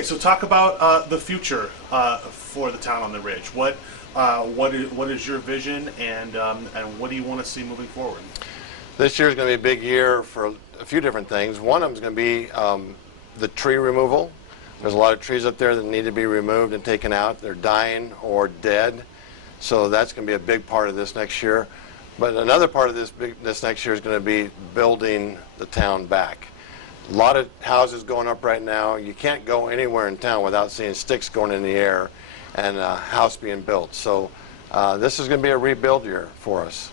Okay, so talk about the future for the town on the ridge. What is your vision, and what do you want to see moving forward? This year is going to be a big year for a few different things. One of them is going to be the tree removal. There's a lot of trees up there that need to be removed and taken out. They're dying or dead. So that's going to be a big part of this next year. But another part of this next year is going to be building the town back. A lot of houses going up right now. You can't go anywhere in town without seeing sticks going in the air and a house being built. So this is going to be a rebuild year for us.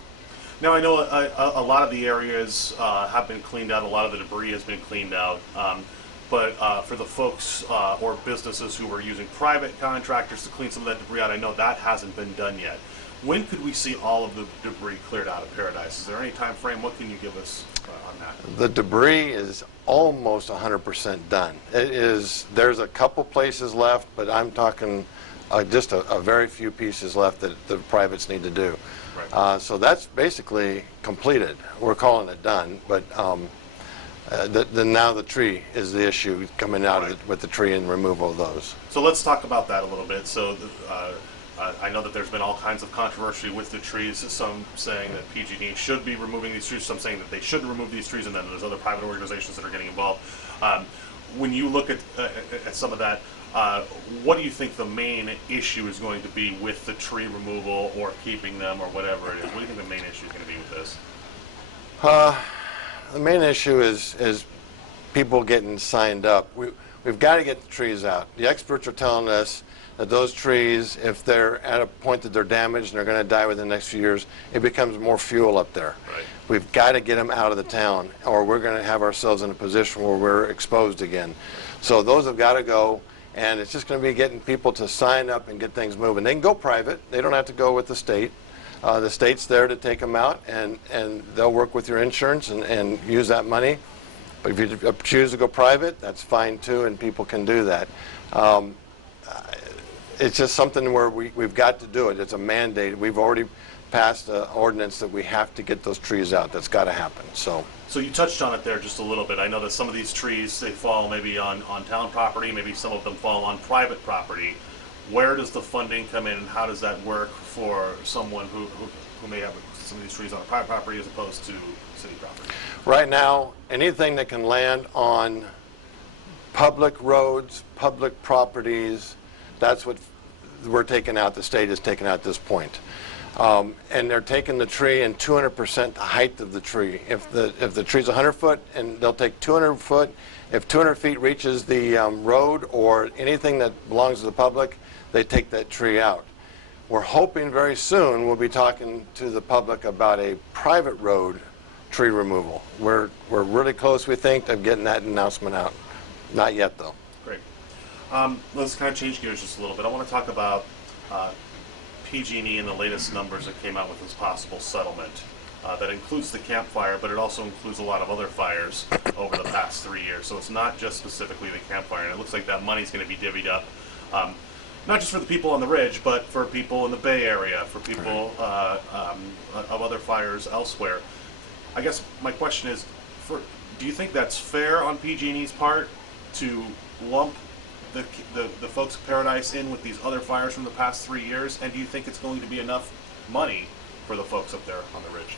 Now, I know a lot of the areas have been cleaned out. A lot of the debris has been cleaned out. But for the folks or businesses who are using private contractors to clean some of that debris out, I know that hasn't been done yet. When could we see all of the debris cleared out of Paradise? Is there any time frame? What can you give us on that? The debris is almost 100% done. There's a couple places left, but I'm talking just a very few pieces left that the privates need to do. Right. So that's basically completed. We're calling it done, but now the tree is the issue coming out of it with the tree and removal of those. So let's talk about that a little bit. So I know that there's been all kinds of controversy with the trees, some saying that PG&E should be removing these trees, some saying that they shouldn't remove these trees, and then there's other private organizations that are getting involved. When you look at some of that, what do you think the main issue is going to be with the tree removal or keeping them or whatever it is? What do you think the main issue is going to be with this? The main issue is people getting signed up. We've got to get the trees out. The experts are telling us that those trees, if they're at a point that they're damaged and they're going to die within the next few years, it becomes more fuel up there. Right. We've got to get them out of the town, or we're going to have ourselves in a position where we're exposed again. So those have got to go, and it's just going to be getting people to sign up and get things moving. They can go private. They don't have to go with the state. The state's there to take them out, and they'll work with your insurance and use that money. But if you choose to go private, that's fine too, and people can do that. It's just something where we've got to do it. It's a mandate. We've already passed an ordinance that we have to get those trees out. That's got to happen. So you touched on it there just a little bit. I know that some of these trees, they fall maybe on town property, maybe some of them fall on private property. Where does the funding come in, and how does that work for someone who may have some of these trees on a private property as opposed to city property? Right now, anything that can land on public roads, public properties, that's what we're taking out. The state is taking out at this point. And they're taking the tree and 200% the height of the tree. If the tree's 100 foot, and they'll take 200 foot. If 200 feet reaches the road or anything that belongs to the public, they take that tree out. We're hoping very soon we'll be talking to the public about a private road tree removal. We're really close, we think, of getting that announcement out. Not yet, though. Great. Let's kind of change gears just a little bit. I want to talk about PG&E and the latest numbers that came out with this possible settlement. That includes the Camp Fire, but it also includes a lot of other fires over the past 3 years. So it's not just specifically the Camp Fire, and it looks like that money's going to be divvied up. Not just for the people on the ridge, but for people in the Bay Area, for people of other fires elsewhere. I guess my question is, do you think that's fair on PG&E's part to lump the folks of Paradise in with these other fires from the past 3 years? And do you think it's going to be enough money for the folks up there on the ridge?